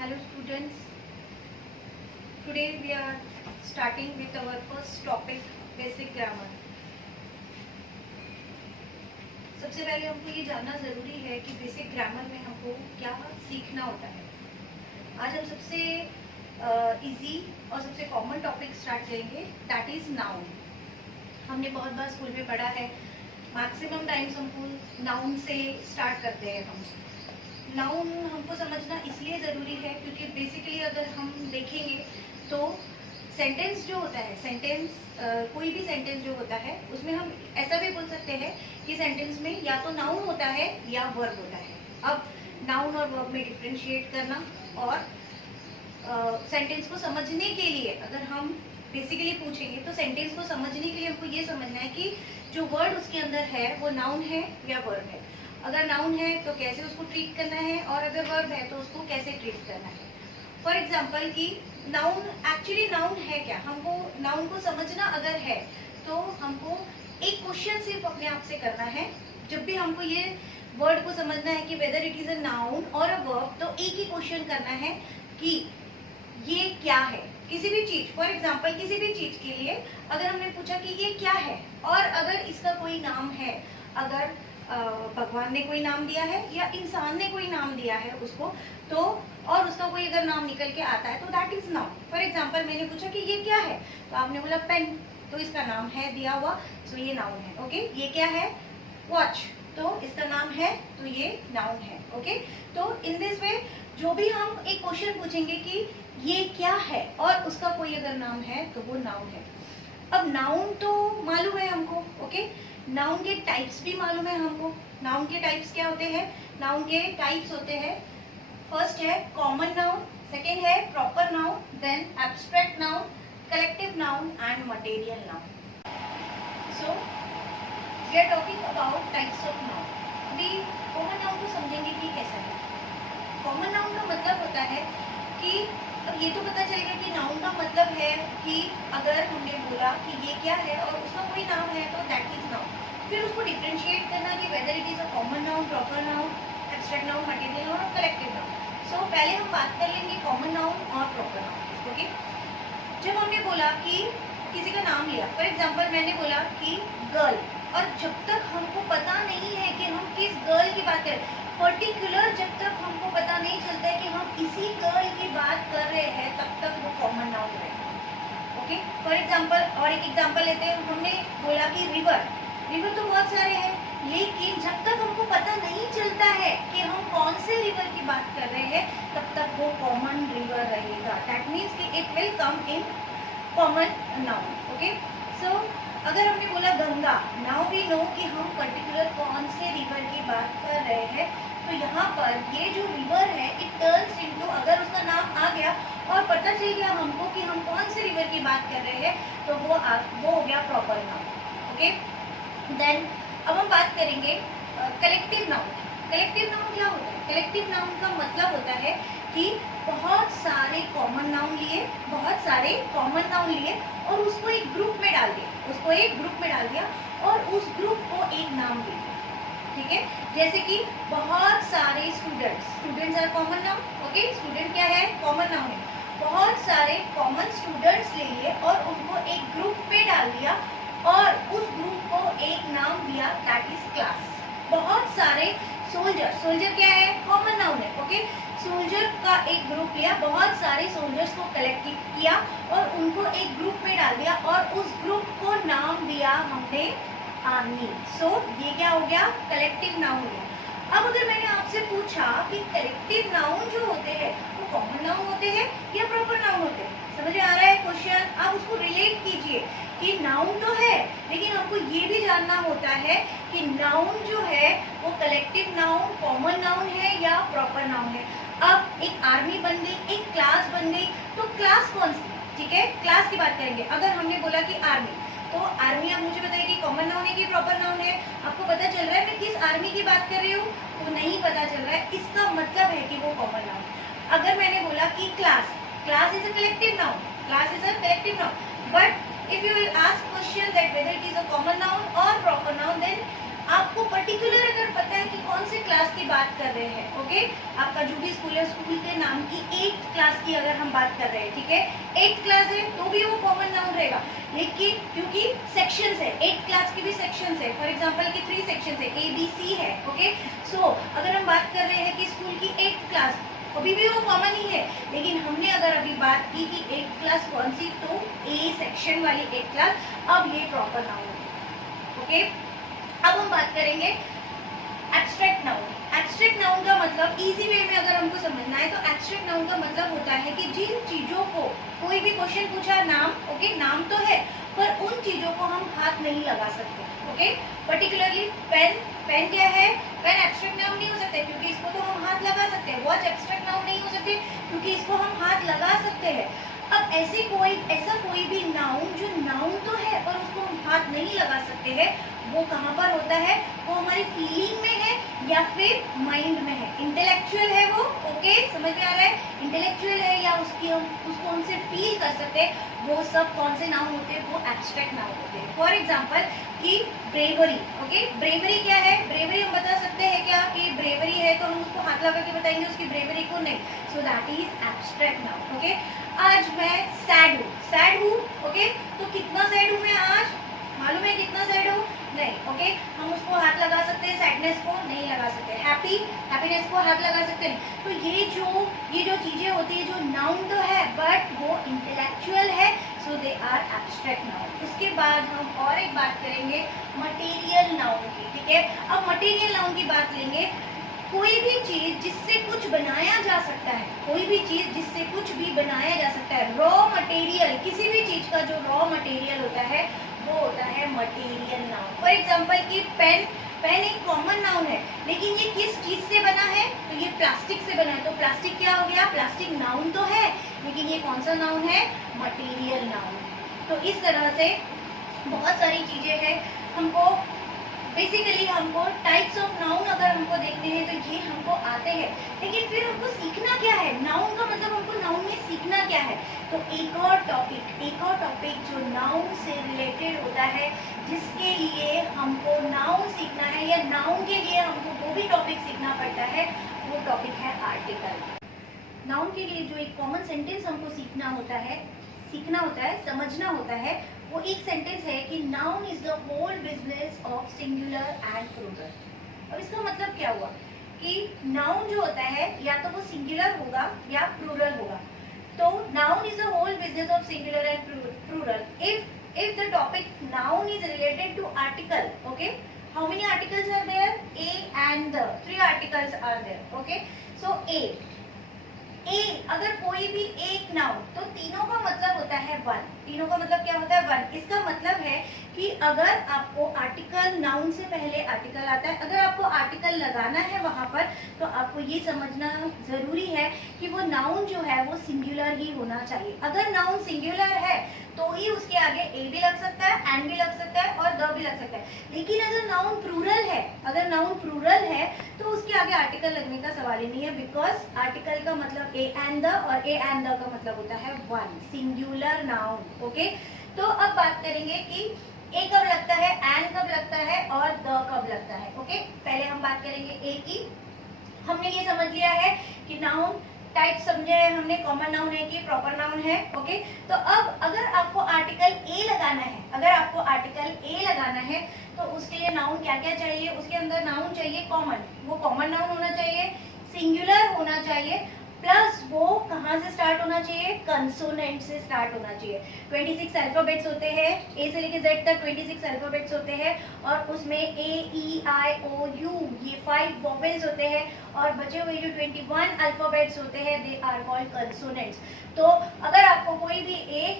Hello students, today we are starting with our first topic, basic grammar. सबसे पहले हमको ये जानना ज़रूरी है कि बेसिक ग्रामर में हमको क्या सीखना होता है। आज हम सबसे इजी और सबसे कॉमन टॉपिक स्टार्ट करेंगे, दैट इज़ नाउन। हमने बहुत बार स्कूल में पढ़ा है, मैक्सिमम टाइम्स हमको नाउन से स्टार्ट करते हैं। हम नाउन हमको समझना इसलिए ज़रूरी है क्योंकि बेसिकली अगर हम देखेंगे तो सेंटेंस जो होता है, कोई भी सेंटेंस जो होता है उसमें हम ऐसा भी बोल सकते हैं कि सेंटेंस में या तो नाउन होता है या वर्ब होता है। अब नाउन और वर्ब में डिफ्रेंशिएट करना और सेंटेंस को समझने के लिए अगर हम बेसिकली पूछेंगे तो सेंटेंस को समझने के लिए हमको ये समझना है कि जो वर्ड उसके अंदर है वो नाउन है या वर्ब है। अगर नाउन है तो कैसे उसको ट्रीट करना है और अगर वर्ब है तो उसको कैसे ट्रीट करना है। फॉर एग्जाम्पल कि नाउन एक्चुअली नाउन है क्या, हमको नाउन को समझना अगर है तो हमको एक क्वेश्चन सिर्फ अपने आप से करना है। जब भी हमको ये वर्ड को समझना है कि whether it is a noun और अ वर्ब, तो एक ही क्वेश्चन करना है कि ये क्या है। किसी भी चीज, फॉर एग्जाम्पल किसी भी चीज के लिए अगर हमने पूछा कि ये क्या है और अगर इसका कोई नाम है, अगर भगवान ने कोई नाम दिया है या इंसान ने कोई नाम दिया है उसको, तो और उसका कोई अगर नाम निकल के आता है तो that is noun. For example मैंने पूछा कि ये क्या है तो आपने बोला पेन, तो इसका नाम है दिया हुआ, तो ये नाउन है। ओके, ये क्या है, वॉच, तो इसका नाम है तो ये नाउन है। ओके, तो इन दिस वे जो भी हम एक क्वेश्चन पूछेंगे कि ये क्या है और उसका कोई अगर नाम है तो वो नाउन है। अब नाउन तो मालूम है हमको। ओके, नाउन के टाइप्स भी मालूम है हमको। नाउन के टाइप्स क्या होते हैं, नाउन के टाइप्स होते हैं, फर्स्ट है कॉमन नाउन, सेकेंड है proper noun, then abstract noun, collective noun and material noun. So we are talking about types of noun. अभी कॉमन नाउन को समझेंगे कि कैसा है। कॉमन नाउन का मतलब होता है कि अब ये तो पता चलेगा कि नाउन का मतलब है कि अगर हमने बोला कि ये क्या है और उसका कोई नाम है तो दैट इज नाउन। फिर उसको डिफरेंशिएट करना कि whether it is a common noun, proper noun, abstract noun, material noun और कलेक्टिव नाउन। सो पहले हम बात कर लेंगे कॉमन नाउन और प्रॉपर नाउन। ओके, जब हमने बोला कि किसी का नाम लिया, फॉर एग्जाम्पल मैंने बोला कि गर्ल, और जब तक हमको पता नहीं है कि हम किस गर्ल की बात करें, पर्टिकुलर जब तक हमको पता नहीं चलता है कि हम इसी गर्ल की बात कर रहे हैं, तब तक वो कॉमन नाउन रहेगा। ओके, फॉर एग्जाम्पल और एक एग्जाम्पल लेते हैं, हमने बोला कि रिवर, रिवर तो बहुत सारे हैं, लेकिन जब तक हमको पता नहीं चलता है कि हम कौन से रिवर की बात कर रहे हैं, तब तक वो कॉमन रिवर रहेगा। दैट मीन्स कि it will come in common noun. Okay, so अगर हमने बोला गंगा, नाउ वी नो कि हम पर्टिकुलर कौन से रिवर की बात कर रहे हैं, तो यहाँ पर ये जो रिवर है इट टर्न्स इनटू, अगर उसका नाम आ गया और पता चल गया हमको कि हम कौन से रिवर की बात कर रहे हैं, तो वो हो गया प्रॉपर नाउन। ओके, देन अब हम बात करेंगे कलेक्टिव नाउन। कलेक्टिव नाउन क्या होता है? कलेक्टिव नाउन का मतलब होता है कि बहुत सारे कॉमन नाउन लिए, बहुत सारे कॉमन नाउन लिए और उसको एक ग्रुप में डाल दिया, उसको एक ग्रुप में डाल दिया और उस ग्रुप को एक नाम दे दिया। ठीक है, जैसे कि बहुत सारे students, students are common noun. Okay, student क्या है, कॉमन नाउन है। बहुत सारे कॉमन स्टूडेंट्स ले लिए और उनको एक ग्रुप में डाल दिया और उस ग्रुप को एक नाम दिया, दैट इज क्लास। बहुत सारे सोल्जर, सोल्जर क्या है, कॉमन नाउन है। ओके, सोल्जर का एक ग्रुप लिया, बहुत सारे सोल्जर्स को कलेक्ट किया और उनको एक ग्रुप में डाल दिया और उस ग्रुप को नाम दिया हमने आर्मी। सो ये क्या हो गया, कलेक्टिव नाउन हो गया। अब अगर मैंने आपसे पूछा कि कलेक्टिव नाउन जो होते हैं वो कॉमन नाउन होते हैं या प्रॉपर नाउन होते हैं, समझ में आ रहा है क्वेश्चन? आप उसको रिलेट कीजिए कि नाउन तो है लेकिन हमको ये भी जानना होता है कि नाउन जो है वो कलेक्टिव नाउन, कॉमन नाउन है या प्रॉपर नाउन है। अब एक आर्मी बन गई, एक क्लास बन गई, तो क्लास कौन सी? ठीक है, क्लास की बात करेंगे। अगर हमने बोला कि आर्मी, तो आर्मी आप मुझे बताइए कि कॉमन नाउन है कि प्रॉपर नाउन है? आपको पता चल रहा है मैं किस आर्मी की बात कर रही हूँ? तो नहीं पता चल रहा है, इसका मतलब है कि वो कॉमन नाउन। अगर मैंने बोला कि class, class is a collective noun, class is a collective noun, but if you will ask question that whether it is a common noun or proper noun, then आपको पर्टिकुलर अगर पता है कि कौन से क्लास की बात कर रहे हैं, ओके, आपका जो भी स्कूल है, स्कूल के नाम की 8th क्लास की अगर हम बात कर रहे हैं, ठीक है, 8th क्लास है तो भी वो कॉमन नाउन रहेगा, लेकिन क्योंकि सेक्शंस है, 8th क्लास की भी सेक्शंस है, फॉर एग्जांपल की 3 सेक्शंस है, ABC है, ओके। सो अगर हम बात कर रहे हैं कि स्कूल की 8th क्लास, अभी भी वो कॉमन ही है, लेकिन हमने अगर अभी बात की कि 8th क्लास कौन सी, तो A सेक्शन वाली 8th क्लास, अब ये प्रॉपर नाउन है, ओके। अब हम बात करेंगे एब्स्ट्रैक्ट नाउन। एब्स्ट्रैक्ट नाउन का मतलब इजी वे में अगर हमको समझना है तो एब्स्ट्रैक्ट नाउन का मतलब होता है कि जिन चीजों को कोई भी क्वेश्चन पूछा, नाम, ओके, नाम तो है पर उन चीजों को हम हाथ नहीं लगा सकते, ओके। पर्टिकुलरली पेन, पेन क्या है, पेन एब्स्ट्रैक्ट नाउन नहीं हो सकता क्योंकि इसको तो हम हाथ लगा सकते हैं। वॉच एब्स्ट्रैक्ट नाउन नहीं हो सकते क्योंकि इसको हम हाथ लगा सकते हैं। अब ऐसा कोई भी नाउन जो नाउन तो है पर उसको हम हाथ नहीं लगा सकते हैं, वो कहाँ पर होता है, वो हमारी फीलिंग में है या फिर माइंड में है। इंटेलेक्चुअल है वो, ओके, समझ में आ रहा है, इंटेलेक्चुअल है या उसको हमसे फील कर सकते हैं, वो सब कौन से नाउन होते हैं, वो एब्स्ट्रैक्ट नाउन होते हैं। फॉर एग्जाम्पल कि ब्रेवरी, ओके, ब्रेवरी क्या है, ब्रेवरी हम बता सकते हैं क्या कि ब्रेवरी है तो हम उसको हाथ लगा के बताएंगे उसकी ब्रेवरी को, नहीं, so that is abstract noun, okay. आज मैं सैड हूँ, ओके, तो कितना सैड हूँ मैं आज, मालूम है कितना सैड हूँ, नहीं, ओके, हम उसको हाथ लगा सकते हैं, सैडनेस को नहीं लगा सकते, हैप्पीनेस को हाथ लगा सकते हैं। तो ये जो चीजें होती है, जो नाउन तो है बट वो इंटेलेक्चुअल है, सो दे आर एब्स्ट्रैक्ट नाउन। उसके बाद हम और एक बात करेंगे मटेरियल नाउन की, ठीक है। अब मटेरियल नाउन की बात लेंगे, कोई भी चीज जिससे कुछ बनाया जा सकता है, कोई भी चीज जिससे कुछ भी बनाया जा सकता है, रॉ मटेरियल, किसी भी चीज का जो रॉ मटेरियल होता है वो होता है मटेरियल नाउन। फॉर एग्जांपल कि पेन एक कॉमन नाउन है, लेकिन ये किस चीज से बना है, तो ये प्लास्टिक से बना है, तो प्लास्टिक क्या हो गया, प्लास्टिक नाउन तो है लेकिन ये कौन सा नाउन है, मटेरियल नाउन है। तो इस तरह से बहुत सारी चीजें हैं। हमको बेसिकली हमको टाइप्स ऑफ नाउन अगर हमको देखते हैं तो ये हमको आते हैं, लेकिन फिर हमको सीखना क्या है, नाउन का मतलब हमको नाउन में सीखना क्या है। तो एक और टॉपिक जो नाउन से रिलेटेड होता है, जिसके लिए हमको नाउन सीखना है या नाउन के लिए हमको वो भी टॉपिक सीखना पड़ता है, वो टॉपिक है आर्टिकल। नाउन के लिए जो एक कॉमन सेंटेंस हमको समझना होता है, वो एक सेंटेंस है कि noun is the whole business of singular and plural. अब इसका मतलब क्या हुआ कि नाउन जो होता है या तो वो सिंगुलर होगा या प्लूरल होगा। तो noun is the whole business of singular and plural if the topic noun is related to article, okay, how many articles are there, a and the, 3 articles are there, okay. So a अगर कोई भी एक noun, तो तीनों का मतलब होता है वन, तीनों का मतलब क्या होता है, वन। इसका मतलब है कि अगर आपको आर्टिकल, नाउन से पहले आर्टिकल आता है, अगर आपको आर्टिकल लगाना है वहां पर, तो आपको ये समझना जरूरी है कि वो नाउन जो है वो सिंगुलर ही होना चाहिए। अगर नाउन सिंगुलर है तो ही उसके आगे ए भी लग सकता है, एंड भी लग सकता है और द भी लग सकता है। लेकिन अगर नाउन प्लूरल है तो उसके आगे आर्टिकल लगने का सवाल ही नहीं है, बिकॉज आर्टिकल का मतलब ए एंड द, और ए एंड द का मतलब होता है वन, सिंगुलर नाउन, ओके। तो अब बात करेंगे कि ए कब लगता है, एंड कब लगता है और द कब लगता है, ओके। पहले हम बात करेंगे ए की। हमने ये समझ लिया है कि नाउन टाइप समझे हैं हमने, कॉमन नाउन है कि प्रॉपर नाउन है, ओके। तो अब अगर आपको आर्टिकल ए लगाना है, तो उसके लिए नाउन क्या क्या चाहिए, उसके अंदर नाउन चाहिए कॉमन, वो कॉमन नाउन होना चाहिए, सिंगुलर होना चाहिए, प्लस वो कहाँ से स्टार्ट होना चाहिए, कंसोनेंट से स्टार्ट होना चाहिए। 26 अल्फाबेट्स होते हैं, ए से लेके जेड तक 26 अल्फाबेट्स होते हैं, और उसमें ए ई आई ओ यू ये 5 वोवेल्स होते हैं, और बचे हुए जो 21 अल्फाबेट्स होते हैं दे आर कॉल्ड कंसोनेंट्स। तो अगर आपको कोई भी ए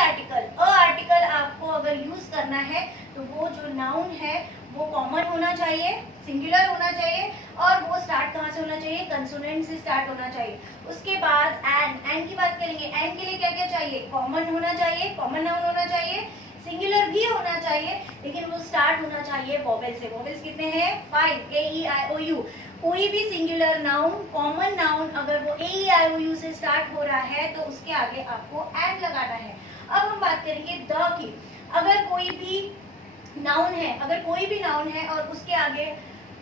आर्टिकल आपको अगर यूज करना है, तो वो जो नाउन है वो कॉमन होना चाहिए, सिंगुलर होना चाहिए, और वो स्टार्ट कहाँ से होना चाहिए, कंसोनेंट से स्टार्ट होना चाहिए। उसके बाद एंड की बात करेंगे। एंड के लिए क्या क्या चाहिए, कॉमन होना चाहिए, कॉमन नाउन होना चाहिए, सिंगुलर भी होना चाहिए, लेकिन वो स्टार्ट होना चाहिए वोवेल से। वोवेल्स कितने हैं, 5, ए ई आई ओ यू। कोई भी सिंगुलर नाउन, कॉमन नाउन अगर वो ए ई आई ओ यू से स्टार्ट हो रहा है तो उसके आगे आपको एंड लगाना है। अब हम बात करेंगे द की। अगर कोई भी नाउन है, अगर कोई भी नाउन है और उसके आगे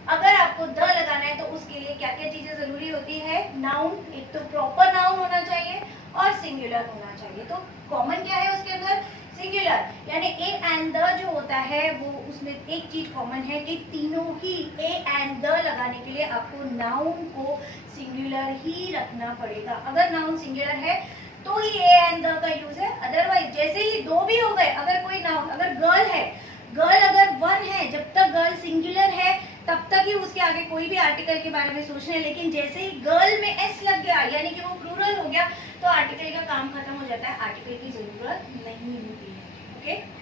अगर आपको द लगाना है तो उसके लिए क्या क्या चीजें जरूरी होती है? नाउन, एक तो प्रॉपर नाउन होना चाहिए और सिंगुलर होना चाहिए। तो कॉमन क्या है उसके अंदर? सिंगुलर, यानी ए एंड द जो होता है वो उसमें एक चीज कॉमन है कि तीनों ही ए एंड द लगाने के लिए आपको नाउन को सिंगुलर ही रखना पड़ेगा। अगर नाउन सिंगुलर है तो ही ए एंड द का यूज है, अदरवाइज जैसे ही दो भी हो गए, अगर कोई नाउन, अगर गर्ल है, गर्ल अगर वन है, जब तक गर्ल सिंगुलर है तब तक ही उसके आगे कोई भी आर्टिकल के बारे में सोचना है, लेकिन जैसे ही गर्ल में एस लग गया यानी कि वो प्लूरल हो गया तो आर्टिकल का काम खत्म हो जाता है, आर्टिकल की जरूरत नहीं होती है। ओके।